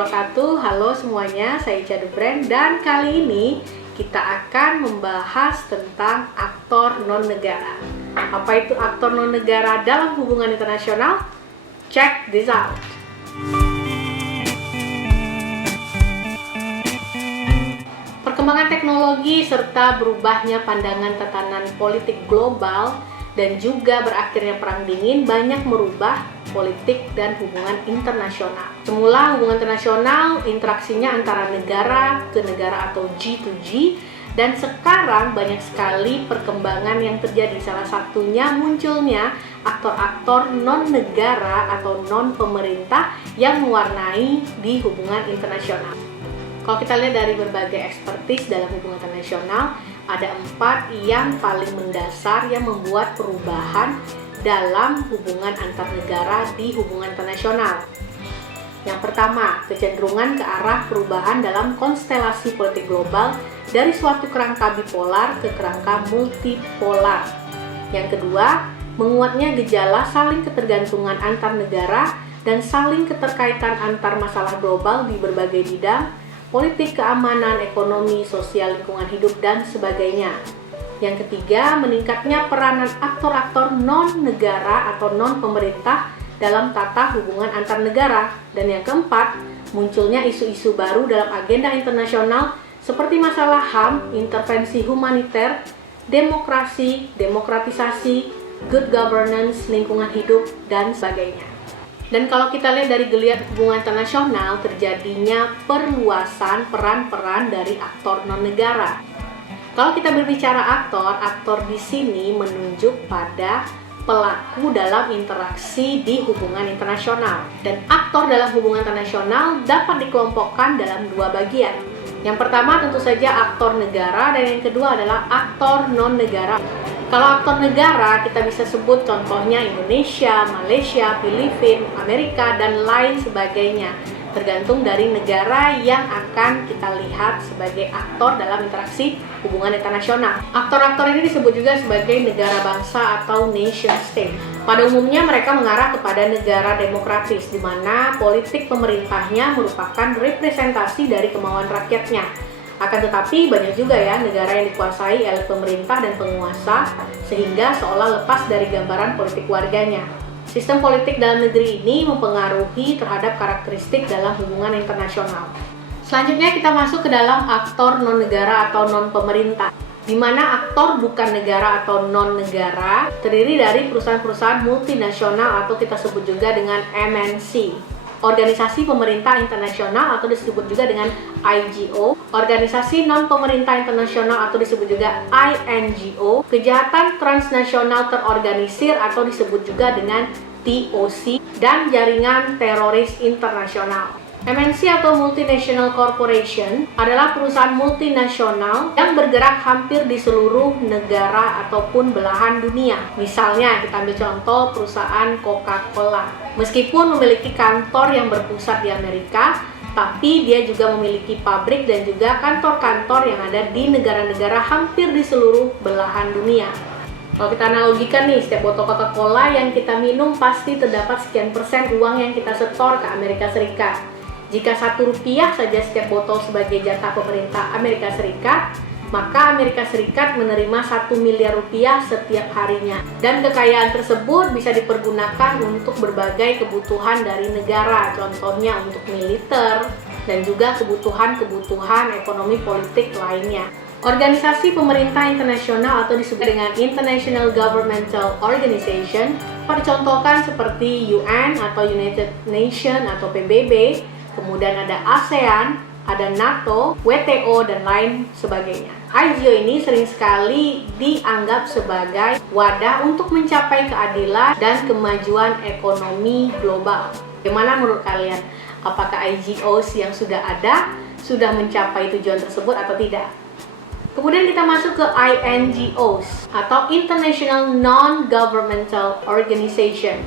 wabarakatuh. Halo semuanya, saya Ica Dubren dan kali ini kita akan membahas tentang aktor non-negara. Apa itu aktor non-negara dalam hubungan internasional? Check this out. Perkembangan teknologi serta berubahnya pandangan tatanan politik global dan juga berakhirnya Perang Dingin banyak merubah politik dan hubungan internasional. Semula hubungan internasional interaksinya antara negara ke negara atau G2G, dan sekarang banyak sekali perkembangan yang terjadi. Salah satunya munculnya aktor-aktor non-negara atau non-pemerintah yang mewarnai di hubungan internasional. Kalau kita lihat dari berbagai ekspertis dalam hubungan internasional, ada 4 yang paling mendasar yang membuat perubahan dalam hubungan antar negara di hubungan internasional. Yang pertama, kecenderungan ke arah perubahan dalam konstelasi politik global dari suatu kerangka bipolar ke kerangka multipolar. Yang kedua, menguatnya gejala saling ketergantungan antar negara dan saling keterkaitan antar masalah global di berbagai bidang, politik, keamanan, ekonomi, sosial, lingkungan hidup, dan sebagainya. Yang ketiga, meningkatnya peranan aktor-aktor non-negara atau non-pemerintah dalam tata hubungan antar negara. Dan yang keempat, munculnya isu-isu baru dalam agenda internasional seperti masalah HAM, intervensi humaniter, demokrasi, demokratisasi, good governance, lingkungan hidup, dan sebagainya. Dan kalau kita lihat dari geliat hubungan internasional, terjadinya perluasan peran-peran dari aktor non-negara. Kalau kita berbicara aktor di sini menunjuk pada pelaku dalam interaksi di hubungan internasional. Dan aktor dalam hubungan internasional dapat dikelompokkan dalam 2 bagian. Yang pertama tentu saja aktor negara, dan yang kedua adalah aktor non-negara. Kalau aktor negara, kita bisa sebut contohnya Indonesia, Malaysia, Filipina, Amerika, dan lain sebagainya. Tergantung dari negara yang akan kita lihat sebagai aktor dalam interaksi hubungan internasional. Aktor-aktor ini disebut juga sebagai negara bangsa atau nation state. Pada umumnya mereka mengarah kepada negara demokratis, di mana politik pemerintahnya merupakan representasi dari kemauan rakyatnya. Akan tetapi banyak juga ya negara yang dikuasai oleh pemerintah dan penguasa sehingga seolah lepas dari gambaran politik warganya. Sistem politik dalam negeri ini mempengaruhi terhadap karakteristik dalam hubungan internasional. Selanjutnya kita masuk ke dalam aktor non-negara atau non-pemerintah, di mana aktor bukan negara atau non-negara terdiri dari perusahaan-perusahaan multinasional atau kita sebut juga dengan MNC. Organisasi pemerintah internasional atau disebut juga dengan IGO, organisasi non-pemerintah internasional atau disebut juga INGO, kejahatan transnasional terorganisir atau disebut juga dengan TOC, dan jaringan teroris internasional. MNC atau Multinational Corporation adalah perusahaan multinasional yang bergerak hampir di seluruh negara ataupun belahan dunia. Misalnya, kita ambil contoh perusahaan Coca-Cola. Meskipun memiliki kantor yang berpusat di Amerika, tapi dia juga memiliki pabrik dan juga kantor-kantor yang ada di negara-negara hampir di seluruh belahan dunia. Kalau kita analogikan nih, setiap botol Coca-Cola yang kita minum pasti terdapat sekian persen uang yang kita setor ke Amerika Serikat. Jika Rp1 saja setiap botol sebagai jatah pemerintah Amerika Serikat, maka Amerika Serikat menerima Rp1 miliar setiap harinya. Dan kekayaan tersebut bisa dipergunakan untuk berbagai kebutuhan dari negara, contohnya untuk militer dan juga kebutuhan-kebutuhan ekonomi politik lainnya. Organisasi pemerintah internasional atau disebut dengan International Governmental Organization dicontohkan seperti UN atau United Nations atau PBB, kemudian ada ASEAN, ada NATO, WTO, dan lain sebagainya. IGO ini sering sekali dianggap sebagai wadah untuk mencapai keadilan dan kemajuan ekonomi global. Bagaimana menurut kalian? Apakah IGOs yang sudah ada sudah mencapai tujuan tersebut atau tidak? Kemudian kita masuk ke INGOs atau International Non-Governmental Organization.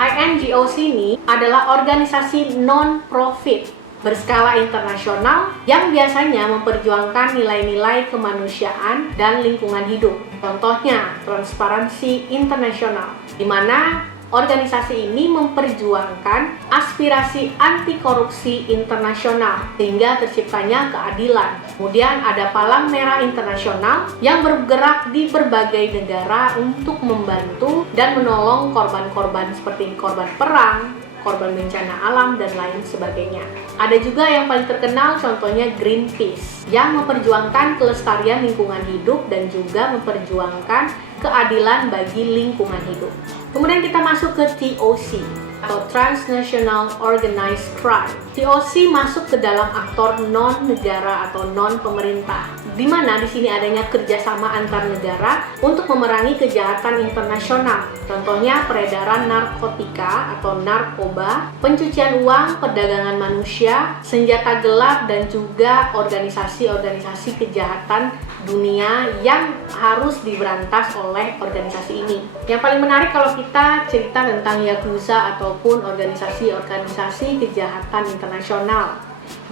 INGOs ini adalah organisasi non-profit berskala internasional yang biasanya memperjuangkan nilai-nilai kemanusiaan dan lingkungan hidup. Contohnya, Transparansi Internasional, di mana organisasi ini memperjuangkan aspirasi anti korupsi internasional sehingga terciptanya keadilan. Kemudian ada Palang Merah Internasional yang bergerak di berbagai negara untuk membantu dan menolong korban-korban seperti korban perang, korban bencana alam, dan lain sebagainya. Ada juga yang paling terkenal contohnya Greenpeace yang memperjuangkan kelestarian lingkungan hidup dan juga memperjuangkan keadilan bagi lingkungan hidup. Kemudian kita masuk ke TOC atau Transnational Organized Crime. TOC masuk ke dalam aktor non-negara atau non-pemerintah, di mana di sini adanya kerjasama antar negara untuk memerangi kejahatan internasional. Contohnya peredaran narkotika atau narkoba, pencucian uang, perdagangan manusia, senjata gelap, dan juga organisasi-organisasi kejahatan dunia yang harus diberantas oleh organisasi ini. Yang paling menarik kalau kita cerita tentang Yakuza ataupun organisasi-organisasi kejahatan internasional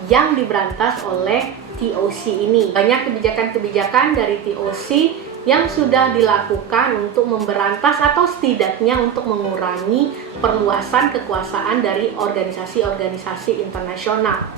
yang diberantas oleh TOC ini. Banyak kebijakan-kebijakan dari TOC yang sudah dilakukan untuk memberantas atau setidaknya untuk mengurangi perluasan kekuasaan dari organisasi-organisasi internasional.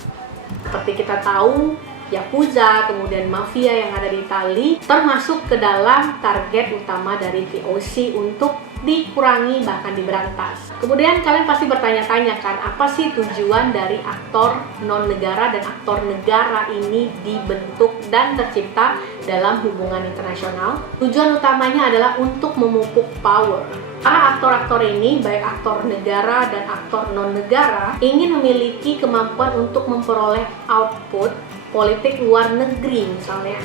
Seperti kita tahu, Yakuza, kemudian mafia yang ada di Itali termasuk ke dalam target utama dari TOC untuk dikurangi bahkan diberantas. Kemudian kalian pasti bertanya-tanya kan, apa sih tujuan dari aktor non-negara dan aktor negara ini dibentuk dan tercipta dalam hubungan internasional? Tujuan utamanya adalah untuk memupuk power. Para aktor-aktor ini, baik aktor negara dan aktor non-negara, ingin memiliki kemampuan untuk memperoleh output politik luar negeri misalnya,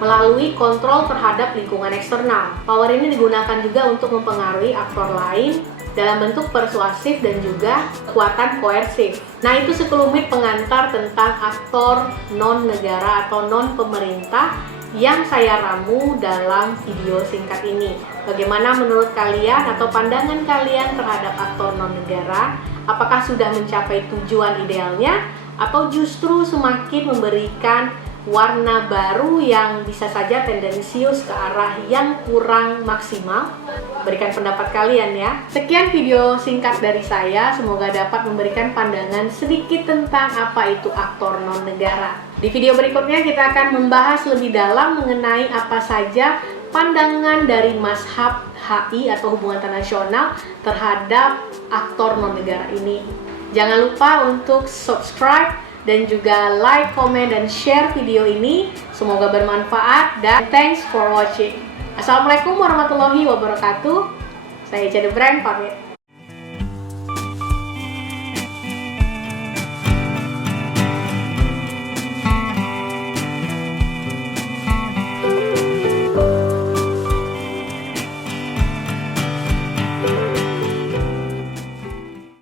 melalui kontrol terhadap lingkungan eksternal. Power ini digunakan juga untuk mempengaruhi aktor lain dalam bentuk persuasif dan juga kekuatan koersif. Nah, itu sekelumit pengantar tentang aktor non-negara atau non-pemerintah yang saya ramu dalam video singkat ini. Bagaimana menurut kalian atau pandangan kalian terhadap aktor non-negara? Apakah sudah mencapai tujuan idealnya atau justru semakin memberikan warna baru yang bisa saja tendensius ke arah yang kurang maksimal? Berikan pendapat kalian ya. Sekian video singkat dari saya, semoga dapat memberikan pandangan sedikit tentang apa itu aktor non-negara. Di video berikutnya kita akan membahas lebih dalam mengenai apa saja pandangan dari mazhab HI atau hubungan internasional terhadap aktor non-negara ini. Jangan lupa untuk subscribe dan juga like, komen, dan share video ini. Semoga bermanfaat dan thanks for watching. Assalamualaikum warahmatullahi wabarakatuh. Saya Ica The Brand pamit.